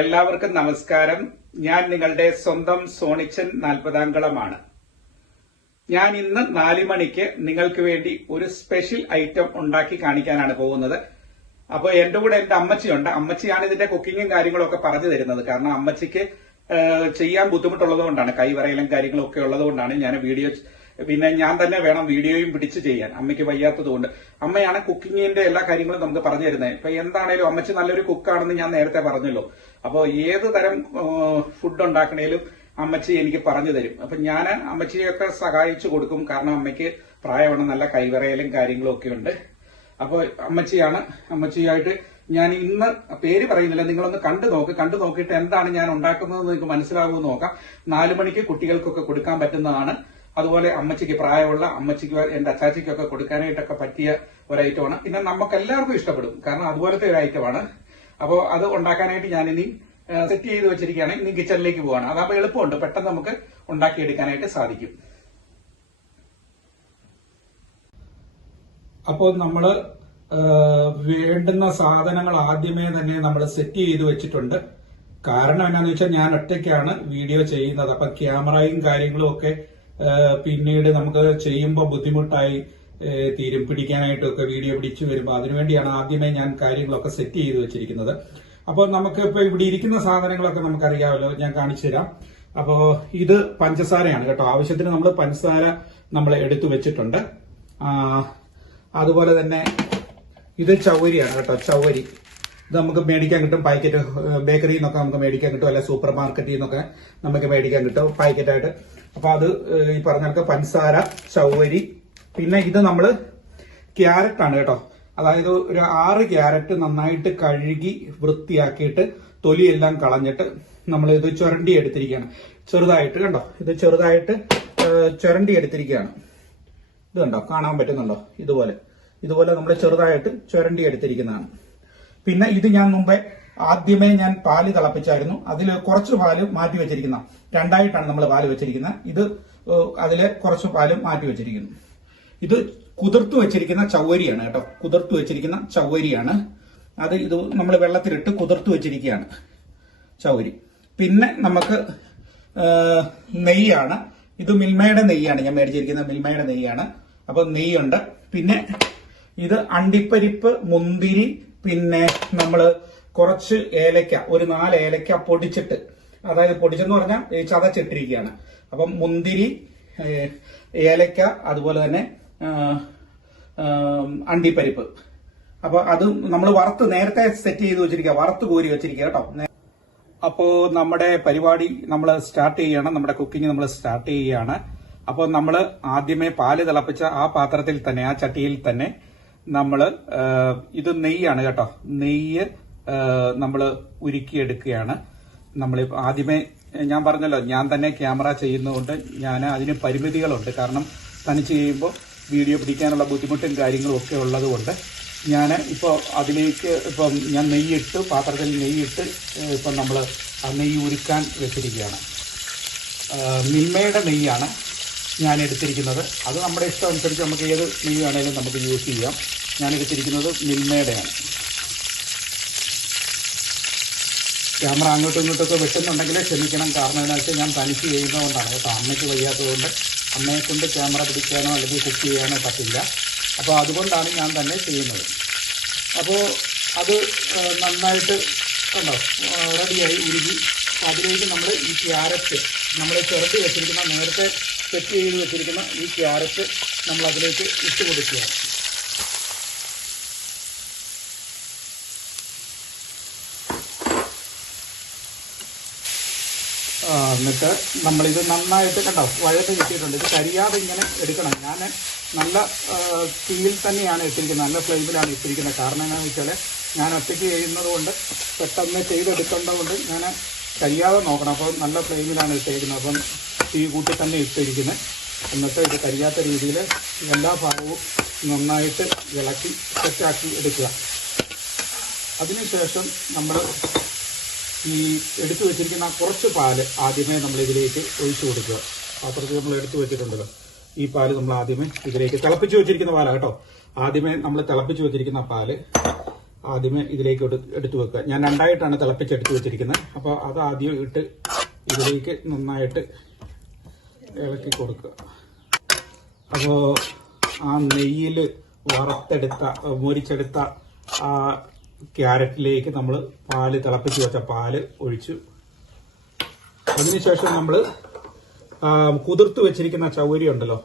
എല്ലാവർക്കും നമസ്കാരം. ഞാൻ നിങ്ങളുടെ സ്വന്തം സോണിച്ചൻ നാൽപ്പതാംകളമാണ് ഞാൻ ഇന്ന് നാല് മണിക്ക് നിങ്ങൾക്ക് വേണ്ടി ഒരു സ്പെഷ്യൽ ഐറ്റം ഉണ്ടാക്കി കാണിക്കാനാണ് പോകുന്നത്. അപ്പൊ എന്റെ കൂടെ എന്റെ അമ്മച്ചിയുണ്ട്. അമ്മച്ചിയാണ് ഇതിന്റെ കുക്കിങ്ങും കാര്യങ്ങളൊക്കെ പറഞ്ഞു തരുന്നത്. കാരണം അമ്മച്ചിക്ക് ചെയ്യാൻ ബുദ്ധിമുട്ടുള്ളത് കൊണ്ടാണ്. കൈവറയിലും കാര്യങ്ങളും ഒക്കെ ഉള്ളത് കൊണ്ടാണ് ഞാൻ വീഡിയോ പിന്നെ ഞാൻ തന്നെ വേണം വീഡിയോയും പിടിച്ച് ചെയ്യാൻ. അമ്മയ്ക്ക് വയ്യാത്തതുകൊണ്ട് അമ്മയാണ് കുക്കിങ്ങിന്റെ എല്ലാ കാര്യങ്ങളും നമുക്ക് പറഞ്ഞു തരുന്നത്. ഇപ്പൊ എന്താണേലും അമ്മച്ചി നല്ലൊരു കുക്കാണെന്ന് ഞാൻ നേരത്തെ പറഞ്ഞല്ലോ. അപ്പോൾ ഏത് തരം ഫുഡ് ഉണ്ടാക്കണേലും അമ്മച്ചി എനിക്ക് പറഞ്ഞു തരും. അപ്പൊ ഞാൻ അമ്മച്ചിയൊക്കെ സഹായിച്ചു കൊടുക്കും. കാരണം അമ്മയ്ക്ക് പ്രായമാണ് നല്ല കൈവറയിലും കാര്യങ്ങളും ഒക്കെ ഉണ്ട്. അപ്പോൾ അമ്മച്ചിയാണ് അമ്മച്ചിയായിട്ട് ഞാൻ ഇന്ന് പേര് പറയുന്നില്ല. നിങ്ങളൊന്ന് കണ്ടു നോക്ക്. കണ്ടു നോക്കിയിട്ട് എന്താണ് ഞാൻ ഉണ്ടാക്കുന്നത് നിങ്ങൾക്ക് മനസ്സിലാകുമെന്ന് നോക്കാം. നാലു മണിക്ക് കുട്ടികൾക്കൊക്കെ കൊടുക്കാൻ പറ്റുന്നതാണ്. അതുപോലെ അമ്മച്ചിക്ക് പ്രായമുള്ള അമ്മച്ചിക്ക് എന്റെ അച്ചാച്ചിക്കൊക്കെ കൊടുക്കാനായിട്ടൊക്കെ പറ്റിയ ഒരു ഐറ്റമാണ് പിന്നെ നമുക്ക് എല്ലാവർക്കും ഇഷ്ടപ്പെടും. കാരണം അതുപോലത്തെ ഒരു ഐറ്റമാണ്. അപ്പോൾ അത് ഉണ്ടാക്കാനായിട്ട് ഞാൻ ഇനി സെറ്റ് ചെയ്ത് വെച്ചിരിക്കുകയാണ്. ഇനി കിച്ചണിലേക്ക് പോവാണ്. അതാകുമ്പോൾ എളുപ്പമുണ്ട്. പെട്ടെന്ന് നമുക്ക് ഉണ്ടാക്കിയെടുക്കാനായിട്ട് സാധിക്കും. അപ്പോൾ നമ്മൾ വേണ്ടുന്ന സാധനങ്ങൾ ആദ്യമേ തന്നെ നമ്മൾ സെറ്റ് ചെയ്ത് വെച്ചിട്ടുണ്ട്. കാരണം എന്നാന്ന് വെച്ചാൽ ഞാൻ ഒറ്റയ്ക്കാണ് വീഡിയോ ചെയ്യുന്നത്. അപ്പൊ ക്യാമറയും കാര്യങ്ങളും ഒക്കെ പിന്നീട് നമുക്ക് ചെയ്യുമ്പോൾ ബുദ്ധിമുട്ടായി തീരും പിടിക്കാനായിട്ടൊക്കെ വീഡിയോ പിടിച്ചു വരുമ്പോൾ അതിനുവേണ്ടിയാണ് ആദ്യമേ ഞാൻ കാര്യങ്ങളൊക്കെ സെറ്റ് ചെയ്ത് വെച്ചിരിക്കുന്നത്. അപ്പോൾ നമുക്ക് ഇപ്പോൾ ഇവിടെ ഇരിക്കുന്ന സാധനങ്ങളൊക്കെ നമുക്കറിയാമല്ലോ ഞാൻ കാണിച്ചു തരാം. അപ്പോൾ ഇത് പഞ്ചസാരയാണ് കേട്ടോ. ആവശ്യത്തിന് നമ്മൾ പഞ്ചസാര നമ്മൾ എടുത്തു വെച്ചിട്ടുണ്ട്. അതുപോലെ തന്നെ ഇത് ചൗവരിയാണ് കേട്ടോ ചൗവരി. ഇത് നമുക്ക് മേടിക്കാൻ കിട്ടും. പാക്കറ്റ് ബേക്കറിയിൽ നിന്നൊക്കെ നമുക്ക് മേടിക്കാൻ കിട്ടും അല്ലെ സൂപ്പർ മാർക്കറ്റിൽ നിന്നൊക്കെ നമുക്ക് മേടിക്കാൻ കിട്ടും പാക്കറ്റായിട്ട്. അപ്പോൾ അത് ഈ പറഞ്ഞ പഞ്ചസാര ചൗവരി പിന്നെ ഇത് നമ്മൾ ക്യാരറ്റ് ആണ് കേട്ടോ. അതായത് ഒരു ആറ് ക്യാരറ്റ് നന്നായിട്ട് കഴുകി വൃത്തിയാക്കിയിട്ട് തൊലിയെല്ലാം കളഞ്ഞിട്ട് നമ്മൾ ഇത് ചുരണ്ടി എടുത്തിരിക്കുകയാണ്. ചെറുതായിട്ട് കണ്ടോ? ഇത് ചെറുതായിട്ട് ചുരണ്ടി എടുത്തിരിക്കുകയാണ്. ഇത് കണ്ടോ? കാണാൻ പറ്റുന്നുണ്ടോ? ഇതുപോലെ. ഇതുപോലെ നമ്മൾ ചെറുതായിട്ട് ചുരണ്ടി എടുത്തിരിക്കുന്നതാണ്. പിന്നെ ഇത് ഞാൻ മുമ്പേ ആദ്യമേ ഞാൻ പാൽ തിളപ്പിച്ചായിരുന്നു. അതിൽ കുറച്ച് പാൽ മാറ്റി വെച്ചിരിക്കുന്ന രണ്ടായിട്ടാണ് നമ്മൾ പാൽ വെച്ചിരിക്കുന്നത്. ഇത് അതിലെ കുറച്ച് പാൽ മാറ്റി വെച്ചിരിക്കുന്നു. ഇത് കുതിർത്ത് വെച്ചിരിക്കുന്ന ചവരിയാണ് കേട്ടോ. കുതിർത്ത് വെച്ചിരിക്കുന്ന ചവരിയാണ് അത് ഇത് നമ്മൾ വെള്ളത്തിലിട്ട് കുതിർത്ത് വെച്ചിരിക്കുകയാണ്. ചവരി പിന്നെ നമുക്ക് നെയ്യാണ്. ഇത് മിൽമയുടെ നെയ്യാണ് ഞാൻ മേടിച്ചിരിക്കുന്ന മിൽമയുടെ നെയ്യാണ്. അപ്പൊ നെയ്യുണ്ട്. പിന്നെ ഇത് അണ്ടിപ്പരിപ്പ് മുന്തിരി പിന്നെ നമ്മൾ കുറച്ച് ഏലക്ക ഒരു നാല് ഏലക്ക പൊടിച്ചിട്ട്. അതായത് പൊടിച്ചെന്ന് പറഞ്ഞാൽ ചതച്ചിട്ടിരിക്കുകയാണ്. അപ്പം മുന്തിരി ഏലക്ക അതുപോലെ തന്നെ അണ്ടിപ്പരിപ്പ്. അപ്പൊ അത് നമ്മൾ വറുത്ത് നേരത്തെ സെറ്റ് ചെയ്ത് വെച്ചിരിക്കുക. വറുത്ത് കോരി വെച്ചിരിക്കുക കേട്ടോ. അപ്പോ നമ്മുടെ പരിപാടി നമ്മൾ സ്റ്റാർട്ട് ചെയ്യുകയാണ് നമ്മുടെ കുക്കിംഗ് നമ്മൾ സ്റ്റാർട്ട് ചെയ്യുകയാണ് അപ്പോൾ നമ്മൾ ആദ്യമേ പാൽ തിളപ്പിച്ച ആ പാത്രത്തിൽ തന്നെ ആ ചട്ടിയിൽ തന്നെ നമ്മൾ ഇത് നെയ്യാണ് കേട്ടോ. നെയ്യ് നമ്മൾ ഉരുക്കിയെടുക്കുകയാണ്. നമ്മൾ ആദ്യമേ ഞാൻ പറഞ്ഞല്ലോ ഞാൻ തന്നെ ക്യാമറ ചെയ്യുന്നതുകൊണ്ട് ഞാൻ അതിന് പരിമിതികളുണ്ട്. കാരണം തനിച്ച് ചെയ്യുമ്പോൾ വീഡിയോ പിടിക്കാനുള്ള ബുദ്ധിമുട്ടും കാര്യങ്ങളും ഒക്കെ ഉള്ളതുകൊണ്ട് ഞാൻ ഇപ്പോൾ അതിലേക്ക് ഇപ്പം ഞാൻ നെയ്യിട്ട് പാത്രത്തിൽ നെയ്യിട്ട് ഇപ്പം നമ്മൾ ആ നെയ്യ് ഉരുക്കാൻ വെച്ചിരിക്കുകയാണ്. മിൽമയുടെ നെയ്യാണ് ഞാൻ എടുത്തിരിക്കുന്നത്. അത് നമ്മുടെ ഇഷ്ടം അനുസരിച്ച് നമുക്ക് ഏത് നെയ്യ് വേണേലും നമുക്ക് യൂസ് ചെയ്യാം. ഞാൻ എടുത്തിരിക്കുന്നത് മിൽമയുടെയാണ്. ക്യാമറ അങ്ങോട്ടും ഇങ്ങോട്ടൊക്കെ വെട്ടുന്നുണ്ടെങ്കിൽ ക്ഷമിക്കണം. കാരണം എന്താ വെച്ചാൽ ഞാൻ തനിച്ച് ചെയ്യുന്നതുകൊണ്ടാണ്. കേട്ടോ അമ്മയ്ക്ക് വയ്യാത്തതുകൊണ്ട് അമ്മയെ കൊണ്ട് ക്യാമറ പിടിക്കാനോ അല്ലെങ്കിൽ കുക്ക് ചെയ്യാനോ പറ്റില്ല. അപ്പോൾ അതുകൊണ്ടാണ് ഞാൻ തന്നെ ചെയ്യുന്നത്. അപ്പോൾ അത് നന്നായിട്ട് കണ്ടോ റെഡിയായി ഉരുകി. അതിലേക്ക് നമ്മൾ ഈ ക്യാരറ്റ് നമ്മൾ ചിരട്ടി വെച്ചിരിക്കുന്ന നേരത്തെ സെറ്റ് ചെയ്ത് വെച്ചിരിക്കുന്ന ഈ ക്യാരറ്റ് നമ്മൾ അതിലേക്ക് ഇട്ട് കൊടുക്കുക ആ, എന്നിട്ട് നമ്മളിത് നന്നായിട്ട് കണ്ടോ? വഴത്ത് കിട്ടിയിട്ടുണ്ട്. ഇത് കരിയാതെ ഇങ്ങനെ എടുക്കണം. ഞാൻ നല്ല തീയിൽ തന്നെയാണ് ഇട്ടിരിക്കുന്നത്. നല്ല ഫ്ലെയിമിലാണ് ഇട്ടിരിക്കുന്നത്. കാരണം എന്താണെന്ന് വെച്ചാൽ ഞാൻ ഒറ്റയ്ക്ക് ചെയ്യുന്നത് കൊണ്ട് പെട്ടെന്ന് ചെയ്തെടുക്കേണ്ടത് കൊണ്ട് ഞാൻ കരിയാതെ നോക്കണം. അപ്പോൾ നല്ല ഫ്ലെയിമിലാണ് ഇട്ടിരിക്കുന്നത്. അപ്പം തീ കൂട്ടി തന്നെ ഇട്ടിരിക്കുന്നത് എന്നിട്ട് ഇത് കരിയാത്ത രീതിയിൽ എല്ലാ ഭാഗവും നന്നായിട്ട് ഇളക്കി സെറ്റാക്കി എടുക്കുക. അതിനുശേഷം നമ്മൾ ഈ എടുത്തു വെച്ചിരിക്കുന്ന കുറച്ച് പാൽ ആദ്യമേ നമ്മൾ ഇതിലേക്ക് ഒഴിച്ചു കൊടുക്കുക. പാത്രത്തിൽ നമ്മൾ എടുത്തു വെച്ചിട്ടുണ്ടല്ലോ. ഈ പാൽ നമ്മൾ ആദ്യമേ ഇതിലേക്ക് തിളപ്പിച്ച് വെച്ചിരിക്കുന്ന പാലാണ് കേട്ടോ. ആദ്യമേ നമ്മൾ തിളപ്പിച്ച് വെച്ചിരിക്കുന്ന പാൽ ആദ്യമേ ഇതിലേക്ക് എടുത്തു വെക്കുക. ഞാൻ രണ്ടായിട്ടാണ് തിളപ്പിച്ചെടുത്ത് വെച്ചിരിക്കുന്നത്. അപ്പോൾ അത് ആദ്യം ഇട്ട് ഇതിലേക്ക് നന്നായിട്ട് ഇളക്കി കൊടുക്കുക. അപ്പോൾ ആ നെയ്യിൽ വറുത്തെടുത്ത മുരിച്ചെടുത്ത ആ ക്യാരറ്റിലേക്ക് നമ്മൾ പാൽ തിളപ്പിച്ച് വെച്ച പാൽ ഒഴിച്ചു. അതിനുശേഷം നമ്മൾ കുതിർത്ത് വെച്ചിരിക്കുന്ന ചൗരി ഉണ്ടല്ലോ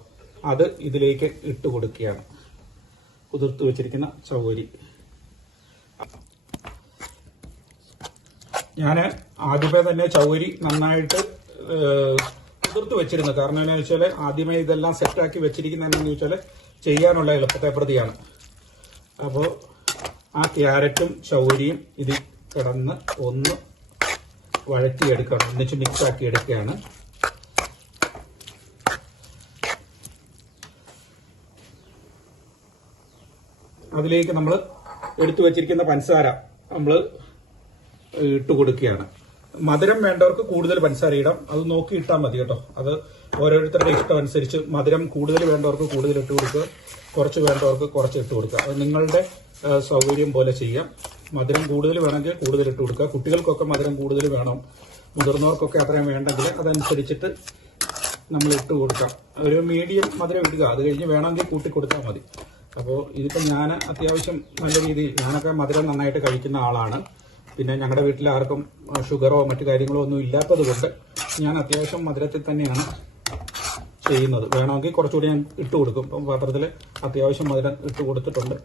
അത് ഇതിലേക്ക് ഇട്ട് കൊടുക്കുകയാണ്. കുതിർത്ത് വെച്ചിരിക്കുന്ന ചൗരി ഞാൻ ആദ്യമേ തന്നെ ചൗരി നന്നായിട്ട് കുതിർത്ത് വെച്ചിരുന്നു. കാരണം എന്താണെന്ന് വെച്ചാൽ ആദ്യമേ ഇതെല്ലാം സെറ്റാക്കി വെച്ചിരിക്കുന്നതെന്ന് വെച്ചാൽ ചെയ്യാനുള്ള എളുപ്പത്തെ പ്രതിയാണ്. അപ്പോൾ ആ ക്യാരറ്റും ചൗരിയും ഇതിൽ കിടന്ന് ഒന്ന് വഴറ്റിയെടുക്കണം. ഒന്നിച്ച് മിക്സ് ആക്കി എടുക്കുകയാണ് അതിലേക്ക് നമ്മൾ എടുത്തു വച്ചിരിക്കുന്ന പഞ്ചസാര നമ്മൾ ഇട്ട് കൊടുക്കുകയാണ്. മധുരം വേണ്ടവർക്ക് കൂടുതൽ പഞ്ചസാര ഇടാം. അത് നോക്കി ഇട്ടാൽ മതി കേട്ടോ. അത് ഓരോരുത്തരുടെ ഇഷ്ടം അനുസരിച്ച് മധുരം കൂടുതൽ വേണ്ടവർക്ക് കൂടുതൽ ഇട്ട് കൊടുക്കുക. കുറച്ച് വേണ്ടവർക്ക് കുറച്ച് ഇട്ട് കൊടുക്കുക. അത് നിങ്ങളുടെ സൗകര്യം പോലെ ചെയ്യാം. മധുരം കൂടുതൽ വേണമെങ്കിൽ കൂടുതൽ ഇട്ട് കൊടുക്കുക. കുട്ടികൾക്കൊക്കെ മധുരം കൂടുതൽ വേണം. മുതിർന്നവർക്കൊക്കെ അത്രയും വേണ്ടെങ്കിൽ അതനുസരിച്ചിട്ട് നമ്മൾ ഇട്ട് കൊടുക്കാം. ഒരു മീഡിയം മധുരം ഇടുക. അത് കഴിഞ്ഞ് വേണമെങ്കിൽ കൂട്ടി കൊടുത്താൽ മതി. അപ്പോൾ ഇതിപ്പോൾ ഞാൻ അത്യാവശ്യം നല്ല രീതിയിൽ ഞാനൊക്കെ മധുരം നന്നായിട്ട് കഴിക്കുന്ന ആളാണ്. പിന്നെ ഞങ്ങളുടെ വീട്ടിൽ ആർക്കും ഷുഗറോ മറ്റു കാര്യങ്ങളോ ഒന്നും ഇല്ലാത്തത് കൊണ്ട് ഞാൻ അത്യാവശ്യം മധുരത്തിൽ തന്നെയാണ് ചെയ്യുന്നത്. വേണമെങ്കിൽ കുറച്ചുകൂടി ഞാൻ ഇട്ട് കൊടുക്കും. ഇപ്പം പാത്രത്തിൽ അത്യാവശ്യം മധുരം ഇട്ട് കൊടുത്തിട്ടുണ്ട്.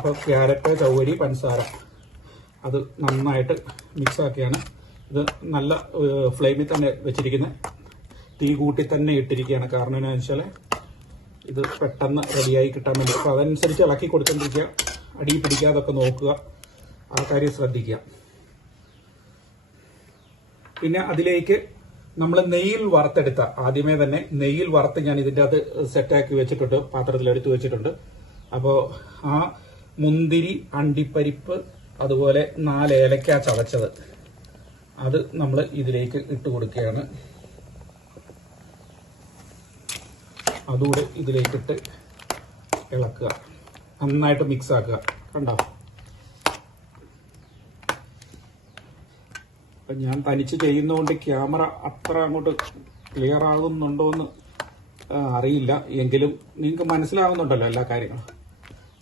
അപ്പോൾ ക്യാരറ്റ് ചൗവരി പഞ്ചസാര. അത് നന്നായിട്ട് മിക്സാക്കിയാണ് ഇത് നല്ല ഫ്ലെയിമിൽ തന്നെ വെച്ചിരിക്കുന്നത് തീ കൂട്ടി തന്നെ ഇട്ടിരിക്കുകയാണ്. കാരണം എന്താണെന്ന് വെച്ചാൽ ഇത് പെട്ടെന്ന് റെഡിയായി കിട്ടാൻ വേണ്ടി. അപ്പോൾ അതനുസരിച്ച് ഇളക്കി കൊടുത്തോണ്ടിരിക്കുക. അടി പിടിക്കാതൊക്കെ നോക്കുക. ആ കാര്യം ശ്രദ്ധിക്കുക. പിന്നെ അതിലേക്ക് നമ്മൾ നെയ്യിൽ വറുത്തെടുത്ത ആദ്യമേ തന്നെ നെയ്യിൽ വറുത്ത് ഞാൻ ഇതിന്റെ അത് സെറ്റാക്കി വെച്ചിട്ടുണ്ട്. പാത്രത്തിൽ എടുത്തു വെച്ചിട്ടുണ്ട്. അപ്പോൾ ആ മുന്തിരി അണ്ടിപ്പരിപ്പ് അതുപോലെ നാല് ഏലക്ക ചതച്ചത്. അത് നമ്മൾ ഇതിലേക്ക് ഇട്ട് കൊടുക്കുകയാണ്. അതുകൂടെ ഇതിലേക്കിട്ട് ഇളക്കുക. നന്നായിട്ട് മിക്സ് ആക്കുക. കണ്ടോ? അപ്പൊ ഞാൻ തനിച്ച് ചെയ്യുന്നതുകൊണ്ട് ക്യാമറ അത്ര അങ്ങോട്ട് ക്ലിയർ ആകുന്നുണ്ടോ എന്ന് അറിയില്ല. എങ്കിലും നിങ്ങൾക്ക് മനസ്സിലാകുന്നുണ്ടല്ലോ എല്ലാ കാര്യങ്ങളും.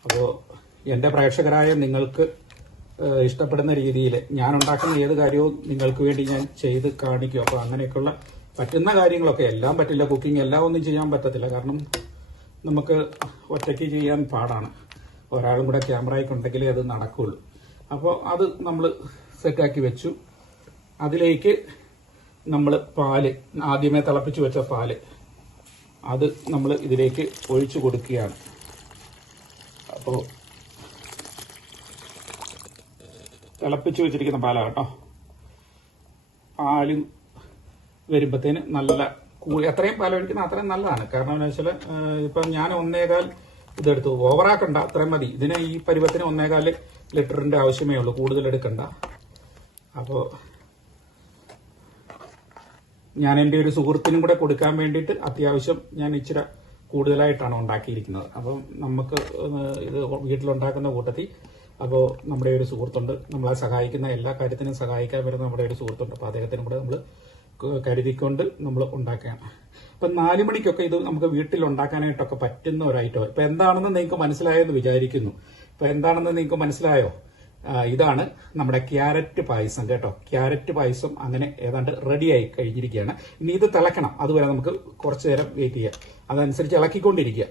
അപ്പോൾ എന്റെ പ്രേക്ഷകരായ നിങ്ങൾക്ക് ഇഷ്ടപ്പെടുന്ന രീതിയിൽ ഞാൻ ഉണ്ടാക്കുന്ന ഏത് കാര്യവും നിങ്ങൾക്ക് വേണ്ടി ഞാൻ ചെയ്ത് കാണിക്കും. അപ്പോൾ അങ്ങനെയൊക്കെയുള്ള പറ്റുന്ന കാര്യങ്ങളൊക്കെ എല്ലാം പറ്റില്ല കുക്കിംഗ് എല്ലാം ഒന്നും ചെയ്യാൻ പറ്റത്തില്ല. കാരണം നമുക്ക് ഒറ്റയ്ക്ക് ചെയ്യാൻ പാടാണ്. ഒരാളും കൂടെ ക്യാമറയ്ക്ക് ഉണ്ടെങ്കിലേ അത് നടക്കുള്ളൂ. അപ്പോൾ അത് നമ്മൾ സെറ്റാക്കി വെച്ചു. അതിലേക്ക് നമ്മൾ പാൽ ആദ്യമേ തിളപ്പിച്ച് വെച്ച പാൽ അത് നമ്മൾ ഇതിലേക്ക് ഒഴിച്ചു കൊടുക്കുകയാണ്. അപ്പോൾ തിളപ്പിച്ച് വെച്ചിരിക്കുന്ന പാലാണ് കേട്ടോ. പാലും വരുമ്പത്തേന് നല്ല കൂളി. എത്രയും പാൽ ഒഴിക്കുന്ന അത്രയും നല്ലതാണ്. കാരണം എന്താ വെച്ചാൽ ഇപ്പം ഞാൻ ഒന്നേകാൽ ഇതെടുത്തു. ഓവറാക്കണ്ട അത്രയും മതി. ഇതിന് ഈ പരുവത്തിന് ഒന്നേകാൽ ലിറ്ററിന്റെ ആവശ്യമേ ഉള്ളൂ. കൂടുതൽ എടുക്കണ്ട. അപ്പോൾ ഞാൻ എന്റെ ഒരു സുഹൃത്തിനും കൂടെ കൊടുക്കാൻ വേണ്ടിയിട്ട് അത്യാവശ്യം ഞാൻ ഇച്ചിരി കൂടുതലായിട്ടാണ് ഉണ്ടാക്കിയിരിക്കുന്നത്. അപ്പം നമുക്ക് ഇത് വീട്ടിലുണ്ടാക്കുന്ന കൂട്ടത്തിൽ അപ്പോൾ നമ്മുടെ ഒരു സുഹൃത്തുണ്ട്. നമ്മളെ സഹായിക്കുന്ന എല്ലാ കാര്യത്തിനും സഹായിക്കാൻ വരുന്ന നമ്മുടെ ഒരു സുഹൃത്തുണ്ട്. അപ്പോൾ അദ്ദേഹത്തിനും കൂടെ നമ്മൾ കരുതിക്കൊണ്ട് നമ്മൾ ഉണ്ടാക്കുകയാണ്. ഇപ്പം നാല് മണിക്കൊക്കെ ഇത് നമുക്ക് വീട്ടിൽ ഉണ്ടാക്കാനായിട്ടൊക്കെ പറ്റുന്ന ഒരു ഐറ്റം ഇപ്പം എന്താണെന്ന് നിങ്ങൾക്ക് മനസ്സിലായെന്ന് വിചാരിക്കുന്നു. ഇപ്പം എന്താണെന്ന് നിങ്ങൾക്ക് മനസ്സിലായോ? ഇതാണ് നമ്മുടെ ക്യാരറ്റ് പായസം കേട്ടോ. ക്യാരറ്റ് പായസം അങ്ങനെ ഏതാണ്ട് റെഡിയായി കഴിഞ്ഞിരിക്കുകയാണ്. ഇനി ഇത് തിളക്കണം. അതുവരെ നമുക്ക് കുറച്ചു നേരം വെയിറ്റ് ചെയ്യാം. അതനുസരിച്ച് ഇളക്കിക്കൊണ്ടിരിക്കുക.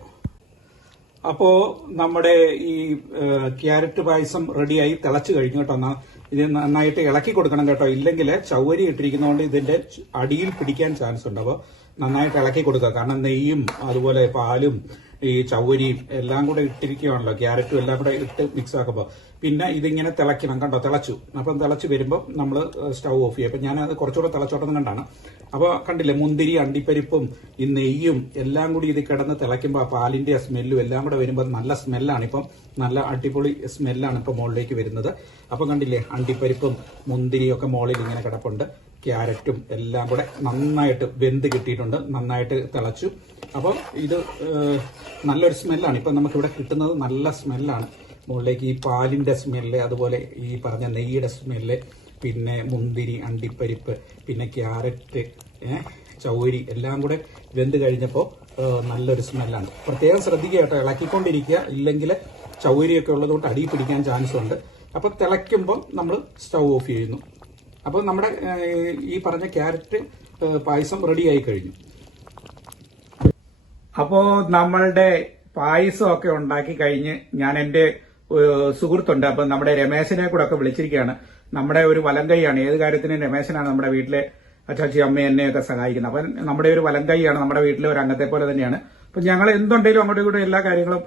അപ്പോ നമ്മുടെ ഈ ക്യാരറ്റ് പായസം റെഡിയായി തിളച്ചു കഴിഞ്ഞു കേട്ടോ ഇത് നന്നായിട്ട് ഇളക്കി കൊടുക്കണം കേട്ടോ. ഇല്ലെങ്കിൽ ചൗവരി ഇട്ടിരിക്കുന്നതുകൊണ്ട് ഇതിന്റെ അടിയിൽ പിടിക്കാൻ ചാൻസ് ഉണ്ട്. അപ്പോൾ നന്നായിട്ട് ഇളക്കി കൊടുക്കുക. കാരണം നെയ്യും അതുപോലെ പാലും ഈ ചൗവരിയും എല്ലാം കൂടെ ഇട്ടിരിക്കുകയാണല്ലോ ക്യാരറ്റും എല്ലാം കൂടെ ഇട്ട് മിക്സ് ആക്കുമ്പോൾ പിന്നെ ഇതിങ്ങനെ തിളയ്ക്കണം. കണ്ടോ? തിളച്ചു. അപ്പം തിളച്ച് വരുമ്പോൾ നമ്മൾ സ്റ്റൗ ഓഫ് ചെയ്യും അപ്പം ഞാനത് കുറച്ചുകൂടെ തിളച്ചോട്ടം കണ്ടാണ്. അപ്പോൾ കണ്ടില്ലേ? മുന്തിരി അണ്ടിപ്പരിപ്പും ഈ നെയ്യും എല്ലാം കൂടി ഇത് കിടന്ന് തിളയ്ക്കുമ്പോൾ ആ പാലിന്റെ സ്മെല്ലും എല്ലാം കൂടെ വരുമ്പോൾ നല്ല സ്മെല്ലാണ്. ഇപ്പം നല്ല അടിപൊളി സ്മെല്ലാണ് ഇപ്പം മുകളിലേക്ക് വരുന്നത്. അപ്പം കണ്ടില്ലേ? അണ്ടിപ്പരിപ്പും മുന്തിരിയും ഒക്കെ മുകളിൽ ഇങ്ങനെ കിടപ്പുണ്ട്. ക്യാരറ്റും എല്ലാം കൂടെ നന്നായിട്ട് വെന്ത് കിട്ടിയിട്ടുണ്ട്. നന്നായിട്ട് തിളച്ചു. അപ്പോൾ ഇത് നല്ലൊരു സ്മെല്ലാണ്. ഇപ്പം നമുക്കിവിടെ കിട്ടുന്നത് നല്ല സ്മെല്ലാണ്. മുകളിലേക്ക് ഈ പാലിന്റെ സ്മെല്ല് അതുപോലെ ഈ പറഞ്ഞ നെയ്യുടെ സ്മെല്ല് പിന്നെ മുന്തിരി അണ്ടിപ്പരിപ്പ് പിന്നെ ക്യാരറ്റ് ചൗരി എല്ലാം കൂടെ വെന്ത് കഴിഞ്ഞപ്പോൾ നല്ലൊരു സ്മെല്ലാണ്. പ്രത്യേകം ശ്രദ്ധിക്കുക കേട്ടോ ഇളക്കിക്കൊണ്ടിരിക്കുക. ഇല്ലെങ്കിൽ ചൗരിയൊക്കെ ഉള്ളതുകൊണ്ട് അടി പിടിക്കാൻ ചാൻസ് ഉണ്ട് അപ്പോൾ തിളയ്ക്കുമ്പോൾ നമ്മൾ സ്റ്റൗ ഓഫ് ചെയ്യുന്നു. അപ്പോൾ നമ്മുടെ ഈ പറഞ്ഞ ക്യാരറ്റ് പായസം റെഡി ആയി കഴിഞ്ഞു. അപ്പോൾ നമ്മളുടെ പായസമൊക്കെ ഉണ്ടാക്കി കഴിഞ്ഞ് ഞാൻ എന്റെ സുഹൃത്തുണ്ട്. അപ്പൊ നമ്മുടെ രമേശനെ കൂടെ ഒക്കെ വിളിച്ചിരിക്കുകയാണ്. നമ്മുടെ ഒരു വലങ്കൈയാണ്. ഏത് കാര്യത്തിനും രമേശനാണ് നമ്മുടെ വീട്ടിലെ അച്ചാച്ചി അമ്മ എന്നെയൊക്കെ സഹായിക്കുന്നത്. അപ്പൊ നമ്മുടെ ഒരു വലങ്കൈയാണ് നമ്മുടെ വീട്ടിലെ ഒരു അംഗത്തെ പോലെ തന്നെയാണ്. അപ്പൊ ഞങ്ങൾ എന്തുണ്ടെങ്കിലും അങ്ങോട്ടും ഇങ്ങോട്ടും എല്ലാ കാര്യങ്ങളും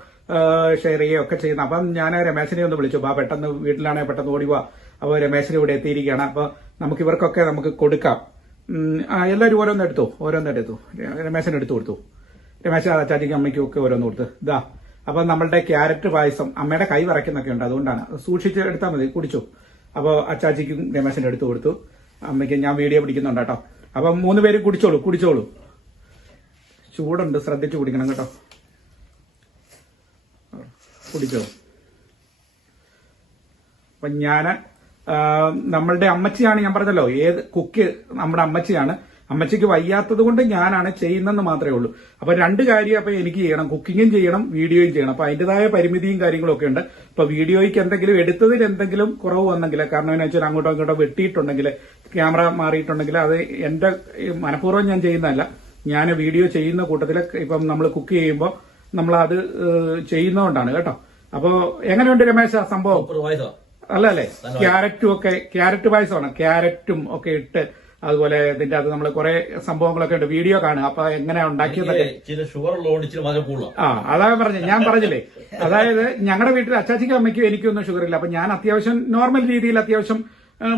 ഷെയർ ചെയ്യുകയൊക്കെ ചെയ്യുന്നത് അപ്പം ഞാൻ രമേശനെ ഒന്ന് വിളിച്ചു. അപ്പൊ പെട്ടെന്ന് വീട്ടിലാണെങ്കിൽ പെട്ടെന്ന് ഓടി പോവാ അപ്പൊ രമേശന് ഇവിടെ എത്തിയിരിക്കുകയാണ്. അപ്പൊ നമുക്ക് ഇവർക്കൊക്കെ നമുക്ക് കൊടുക്കാം. എല്ലാവരും ഓരോന്നെടുത്തു ഓരോന്നെടുത്തു രമേശന് എടുത്തു കൊടുത്തു? രമേശ് അച്ചാച്ചിക്കും അമ്മയ്ക്കും ഒക്കെ ഓരോന്ന് കൊടുത്ത്. ഇതാ അപ്പൊ നമ്മളുടെ ക്യാരറ്റ് പായസം അമ്മയുടെ കൈ വരയ്ക്കുന്നൊക്കെ ഉണ്ട് അതുകൊണ്ടാണ്. സൂക്ഷിച്ച് എടുത്താൽ മതി കുടിച്ചു. അപ്പോൾ അച്ചാച്ചിക്കും രമേശന്റെ അടുത്ത് കൊടുത്തു. അമ്മയ്ക്ക് ഞാൻ വീഡിയോ പിടിക്കുന്നുണ്ട് കേട്ടോ. അപ്പം മൂന്ന് പേരും കുടിച്ചോളൂ കുടിച്ചോളൂ. ചൂടുണ്ട് ശ്രദ്ധിച്ചു കുടിക്കണം കേട്ടോ. കുടിച്ചോ? അപ്പൊ ആ, നമ്മളുടെ അമ്മച്ചിയാണ് ഞാൻ പറഞ്ഞല്ലോ ഏത് കുക്ക് നമ്മുടെ അമ്മച്ചിയാണ്. അമ്മച്ചിക്ക് വയ്യാത്തത് കൊണ്ട് ഞാനാണ് ചെയ്യുന്നതെന്ന് മാത്രമേ ഉള്ളൂ. അപ്പൊ രണ്ട് കാര്യം അപ്പൊ എനിക്ക് ചെയ്യണം. കുക്കിങ്ങും ചെയ്യണം വീഡിയോയും ചെയ്യണം. അപ്പൊ അതിന്റേതായ പരിമിതിയും കാര്യങ്ങളും ഒക്കെ ഉണ്ട്. അപ്പൊ വീഡിയോയ്ക്ക് എന്തെങ്കിലും എടുത്തതിൽ എന്തെങ്കിലും കുറവ് വന്നെങ്കിൽ കാരണം എന്ന് വെച്ചാൽ അങ്ങോട്ടോ ഇങ്ങോട്ടോ വെട്ടിയിട്ടുണ്ടെങ്കിൽ ക്യാമറ മാറിയിട്ടുണ്ടെങ്കിൽ അത് എന്റെ മനഃപൂർവം ഞാൻ ചെയ്യുന്നതല്ല. ഞാൻ വീഡിയോ ചെയ്യുന്ന കൂട്ടത്തിൽ ഇപ്പം നമ്മൾ കുക്ക് ചെയ്യുമ്പോൾ നമ്മൾ അത് ചെയ്യുന്നതുകൊണ്ടാണ് കേട്ടോ. അപ്പോ എങ്ങനെയുണ്ട് രമേശ സംഭവം? അല്ല അല്ലേ ക്യാരറ്റും ഒക്കെ ക്യാരറ്റ് പായസമാണ്. ക്യാരറ്റും ഒക്കെ ഇട്ട് അതുപോലെ ഇതിന്റെ അത് നമ്മൾ കുറെ സംഭവങ്ങളൊക്കെ ഉണ്ട്. വീഡിയോ കാണുക. അപ്പൊ എങ്ങനെ ഉണ്ടാക്കിയതൊക്കെ ഇച്ചിരി ഷുഗർ ആ അതാ പറഞ്ഞു. ഞാൻ പറഞ്ഞില്ലേ? അതായത് ഞങ്ങളുടെ വീട്ടിൽ അച്ചാച്ചിക്കും അമ്മയ്ക്കും എനിക്കൊന്നും ഷുഗർ ഇല്ല. അപ്പൊ ഞാൻ അത്യാവശ്യം നോർമൽ രീതിയിൽ അത്യാവശ്യം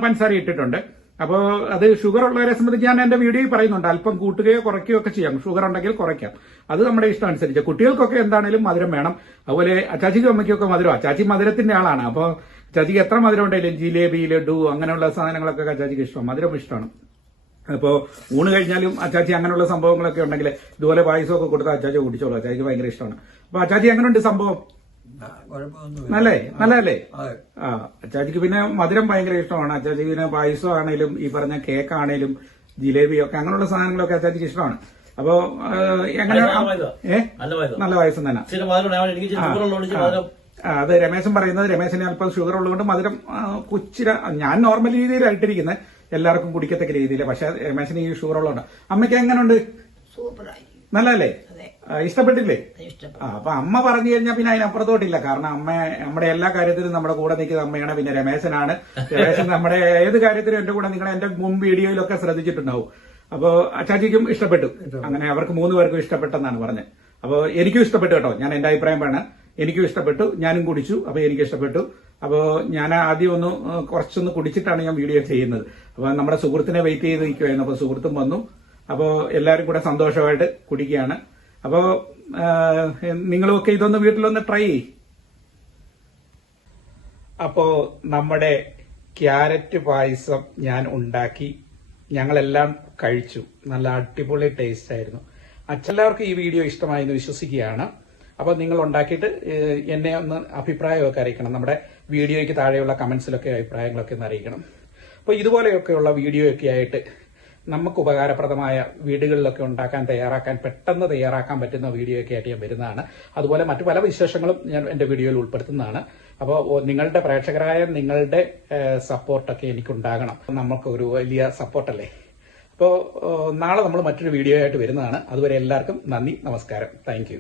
പഞ്ചസാര ഇട്ടിട്ടുണ്ട്. അപ്പോ അത് ഷുഗർ ഉള്ളവരെ സംബന്ധിച്ച് ഞാൻ എന്റെ വീഡിയോയിൽ പറയുന്നുണ്ട്. അല്പം കൂട്ടുകയോ കുറയ്ക്കുകയോ ഒക്കെ ചെയ്യാം. ഷുഗർ ഉണ്ടെങ്കിൽ കുറയ്ക്കാം. അത് നമ്മുടെ ഇഷ്ടം അനുസരിച്ച്. കുട്ടികൾക്കൊക്കെ എന്താണേലും മധുരം വേണം. അതുപോലെ അച്ചാച്ചിക്കും അമ്മയ്ക്കും ഒക്കെ മധുരം അച്ചാച്ചി മധുരത്തിന്റെ ആളാണ്. അപ്പോൾ അച്ചാച്ചിക്ക് എത്ര മധുരം ഉണ്ടെങ്കിലും ജിലേബി ലഡു അങ്ങനെയുള്ള സാധനങ്ങളൊക്കെ അച്ചാച്ചിക്ക് ഇഷ്ടമാണ്. മധുരം ഇഷ്ടമാണ്. അപ്പോ ഊണ് കഴിഞ്ഞാലും അച്ചാച്ചി അങ്ങനെയുള്ള സംഭവങ്ങളൊക്കെ ഉണ്ടെങ്കിൽ ഇതുപോലെ പായസമൊക്കെ കൊടുത്താൽ അച്ചാച്ചി കുടിച്ചോളൂ. അച്ചാച്ചിക്ക് ഭയങ്കര ഇഷ്ടമാണ്. അപ്പൊ അച്ചാച്ചി എങ്ങനെയുണ്ട് സംഭവം? നല്ലേ? നല്ലതല്ലേ? അതെ. ആ അച്ചാച്ചിക്ക് പിന്നെ മധുരം ഭയങ്കര ഇഷ്ടമാണ്. അച്ചാച്ചിക്ക് പിന്നെ പായസം ആണേലും ഈ പറഞ്ഞ കേക്ക് ആണേലും ജിലേബിയൊക്കെ അങ്ങനെയുള്ള സാധനങ്ങളൊക്കെ അച്ചാച്ചിക്ക് ഇഷ്ടമാണ്. അപ്പോ എങ്ങനെ നല്ല വയസ്സും നല്ല പായസം. തന്നെ. അത് രമേശൻ പറയുന്നത് രമേശന് അല്പം ഷുഗർ ഉള്ളതുകൊണ്ട് മധുരം കൊച്ചിര ഞാൻ നോർമൽ രീതിയിലായിട്ടിരിക്കുന്നത് എല്ലാവർക്കും കുടിക്കത്തക്ക രീതിയിൽ പക്ഷെ രമേശന് ഈ ഷുഗർ ഉള്ളതുകൊണ്ട്. അമ്മയ്ക്ക് എങ്ങനെയുണ്ട് സൂപ്പറായി. നല്ലല്ലേ അതെ. ഇഷ്ടപ്പെട്ടില്ലേ? ഇഷ്ടപ്പെട്ടു. ആ അപ്പൊ അമ്മ പറഞ്ഞു കഴിഞ്ഞാൽ പിന്നെ അതിനപ്പുറത്തോട്ടില്ല കാരണം അമ്മ നമ്മുടെ എല്ലാ കാര്യത്തിലും നമ്മുടെ കൂടെ നിൽക്കുന്ന അമ്മയാണ് പിന്നെ രമേശനാണ്. രമേശൻ നമ്മുടെ ഏത് കാര്യത്തിലും എന്റെ കൂടെ നിങ്ങൾ എന്റെ മുൻ വീഡിയോയിലൊക്കെ ശ്രദ്ധിച്ചിട്ടുണ്ടാവും. അപ്പോ അച്ചാച്ചിക്കും ഇഷ്ടപ്പെട്ടു. അങ്ങനെ അവർക്ക് മൂന്ന് പേർക്കും ഇഷ്ടപ്പെട്ടെന്നാണ് പറഞ്ഞത്. അപ്പോ എനിക്കും ഇഷ്ടപ്പെട്ടു കേട്ടോ. ഞാൻ എന്റെ അഭിപ്രായം പറയണം. എനിക്കും ഇഷ്ടപ്പെട്ടു. ഞാനും കുടിച്ചു. അപ്പൊ എനിക്ക് ഇഷ്ടപ്പെട്ടു. അപ്പോ ഞാൻ ആദ്യം ഒന്ന് കുറച്ചൊന്ന് കുടിച്ചിട്ടാണ് ഞാൻ വീഡിയോ ചെയ്യുന്നത്. അപ്പോൾ നമ്മുടെ സുഹൃത്തിനെ വെയിറ്റ് ചെയ്ത് നിൽക്കുമായിരുന്നു അപ്പോൾ സുഹൃത്തും വന്നു. അപ്പോൾ എല്ലാവരും കൂടെ സന്തോഷമായിട്ട് കുടിക്കുകയാണ്. അപ്പോൾ നിങ്ങളുമൊക്കെ ഇതൊന്ന് വീട്ടിലൊന്ന് ട്രൈ ചെയ് അപ്പോൾ നമ്മുടെ ക്യാരറ്റ് പായസം ഞാൻ ഉണ്ടാക്കി. ഞങ്ങളെല്ലാം കഴിച്ചു. നല്ല അടിപൊളി ടേസ്റ്റ് ആയിരുന്നു. അച്ഛെല്ലാവർക്കും ഈ വീഡിയോ ഇഷ്ടമായി എന്ന് വിശ്വസിക്കുകയാണ്. അപ്പൊ നിങ്ങൾ ഉണ്ടാക്കിയിട്ട് എന്നെ ഒന്ന് അഭിപ്രായമൊക്കെ അറിയിക്കണം. നമ്മുടെ വീഡിയോയ്ക്ക് താഴെയുള്ള കമന്റ്സിലൊക്കെ അഭിപ്രായങ്ങളൊക്കെ ഒന്ന് അറിയിക്കണം. അപ്പോൾ ഇതുപോലെയൊക്കെയുള്ള വീഡിയോ ഒക്കെ ആയിട്ട് നമുക്ക് ഉപകാരപ്രദമായ വീടുകളിലൊക്കെ ഉണ്ടാക്കാൻ തയ്യാറാക്കാൻ പെട്ടെന്ന് തയ്യാറാക്കാൻ പറ്റുന്ന വീഡിയോ ഒക്കെ ആയിട്ട് ഞാൻ വരുന്നതാണ്. അതുപോലെ മറ്റു പല വിശേഷങ്ങളും ഞാൻ എന്റെ വീഡിയോയിൽ ഉൾപ്പെടുത്തുന്നതാണ്. അപ്പോൾ നിങ്ങളുടെ പ്രേക്ഷകരായ നിങ്ങളുടെ സപ്പോർട്ടൊക്കെ എനിക്കുണ്ടാകണം. നമുക്ക് ഒരു വലിയ സപ്പോർട്ടല്ലേ? അപ്പോൾ നാളെ നമ്മൾ മറ്റൊരു വീഡിയോ ആയിട്ട് വരുന്നതാണ്. അതുവരെ എല്ലാവർക്കും നന്ദി നമസ്കാരം. താങ്ക്